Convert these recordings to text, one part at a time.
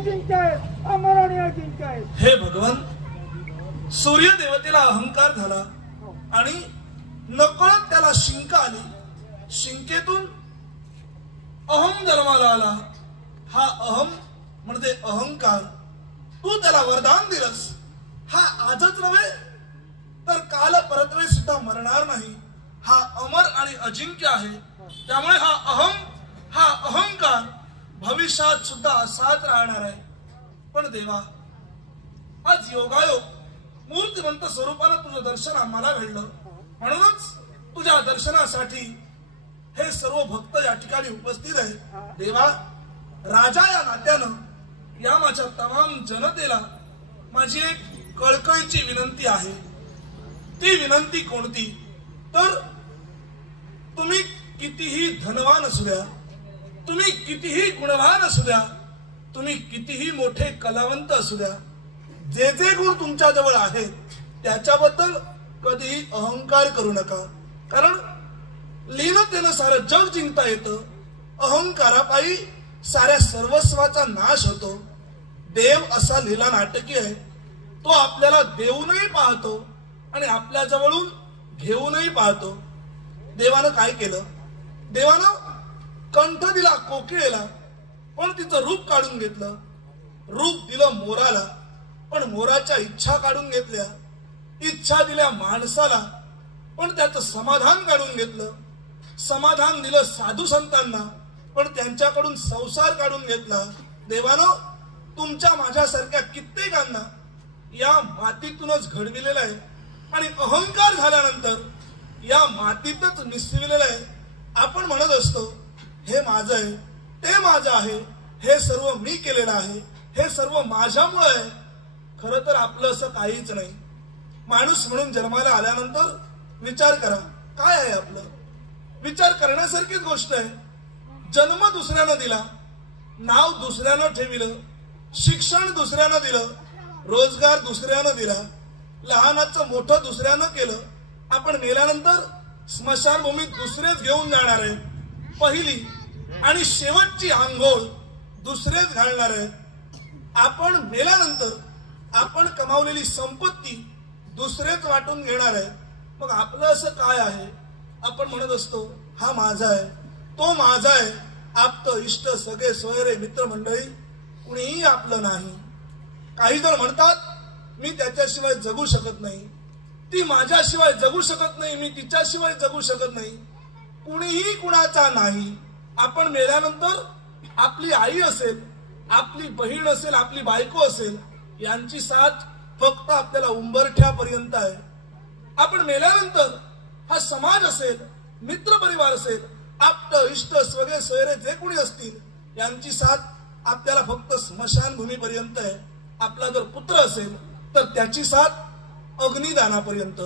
अजिंक्य आहे, अमर आणि अजिंक्य आहे. हे भगवान, सूर्य देवतेला अहंकार झाला आणि नकळत त्याला शिंक आली. शिंकेतून अहम जन्माला आला. हा अहम म्हणजे अहंकार. तू त्याला वरदान दिलंस. हा आजच नव्हे तर काल परत्वे सुद्धा मरणार नाही. हा अमर आणि अजिंक्य आहे. त्यामुळे हा अहम, हा अहंकार भविष्यात सुद्धा असाच राहणार आहे. पण देवा, आज योगायोग मूर्तिमंत स्वरूपानं तुझं दर्शन आम्हाला घडलं. म्हणूनच तुझ्या दर्शनासाठी हे सर्व भक्त या ठिकाणी उपस्थित आहे. देवा, राजा या नात्यानं या माझ्या तमाम जनतेला माझी एक कळकळीची विनंती आहे. ती विनंती कोणती तर, तुम्ही कितीही धनवान असू द्या, तुम्ही कितीही गुणवान असू द्या, तुम्ही कितीही मोठे कलावंत असू द्या, जे जे गुण तुमच्या जवळ आहेत त्याच्याबद्दल कधीही अहंकार करू नका. कारण लीनतेनं सारं जग जिंकता येतं. अहंकारापायी साऱ्या सर्वस्वाचा नाश होतो. देव असा लीला नाटकी आहे. तो आपल्याला देऊनही पाहतो आणि आपल्या जवळून घेऊनही पाहतो. देवानं काय केलं? देवानं कंठ दिला कोकिळेला, पण तिचं रूप काढून घेतलं. रूप दिलं मोराला, पण मोराच्या इच्छा काढून घेतल्या. इच्छा दिल्या माणसाला, पण त्याचं समाधान काढून घेतलं. समाधान दिलं साधू संतांना, पण त्यांच्याकडून संसार काढून घेतला. देवानं तुमच्या माझ्यासारख्या कित्येकांना या मातीतूनच घडविलेलं आहे आणि अहंकार झाल्यानंतर या मातीतच मिसविलेलं आहे. आपण म्हणत असतो हे माझं आहे, ते माझं आहे, हे सर्व मी केलेलं आहे, हे सर्व माझ्यामुळे आहे. खरं तर आपलं असं काहीच नाही. माणूस म्हणून जन्माला आल्यानंतर विचार करा, काय आहे आपलं? विचार करण्यासारखीच गोष्ट आहे. जन्म दुसऱ्यानं दिला, नाव दुसऱ्यानं ठेविलं, शिक्षण दुसऱ्यानं दिलं, रोजगार दुसऱ्यानं दिला, लहानाचं मोठं दुसऱ्यानं केलं. आपण मेल्यानंतर स्मशानभूमीत दुसरेच घेऊन जाणार आहे. पहिली आणि शेवटची आंघोळ दुसरेच घालणार आहे. आपण मेल्यानंतर आपण कमावलेली संपत्ती दुसरेच वाटून घेणार आहे. मग आपलं असं काय आहे? आपण म्हणत असतो हा माझा आहे, तो माझा आहे. आप्त इष्ट सगळे सोयरे मित्रमंडळी कुणीही आपलं नाही. काही जण म्हणतात मी त्याच्याशिवाय जगू शकत नाही, ती माझ्याशिवाय जगू शकत नाही, मी तिच्याशिवाय जगू शकत नाही. कुणीही कुणाचा नाही. आपण मेल्यानंतर आपली आई असेल, आपली बहीण असेल, आपली बायको असेल, यांची साथ फक्त आपल्याला उंबरठ्यापर्यंत आहे. आपण मेल्यानंतर हा समाज असेल, मित्र परिवार असेल, आप्त इष्ट सगळे सोयरे जे कोणी असतील, यांची साथ आपल्याला फक्त स्मशानभूमीपर्यंत आहे. आपला जर पुत्र असेल तर त्याची साथ अग्निदानापर्यंत.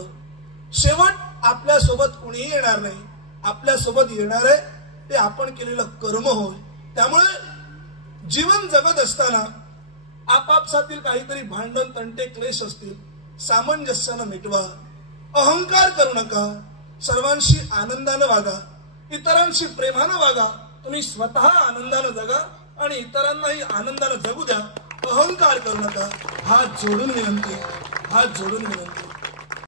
शेवट आपल्या सोबत कुणीही येणार नाही. आपल्या सोबत येणार आहे ते आपण केलेलं कर्म होय. त्यामुळे जीवन जगत असताना आपापसातील काहीतरी भांडण तंटे क्लेश असतील, सामंजस्यानं मिटवा. अहंकार करू नका. सर्वांशी आनंदानं वागा, इतरांशी प्रेमानं वागा. तुम्ही स्वतः आनंदानं जगा आणि इतरांनाही आनंदानं जगू द्या. अहंकार करू नका. हात जोडून विनंती, हात जोडून विनंती.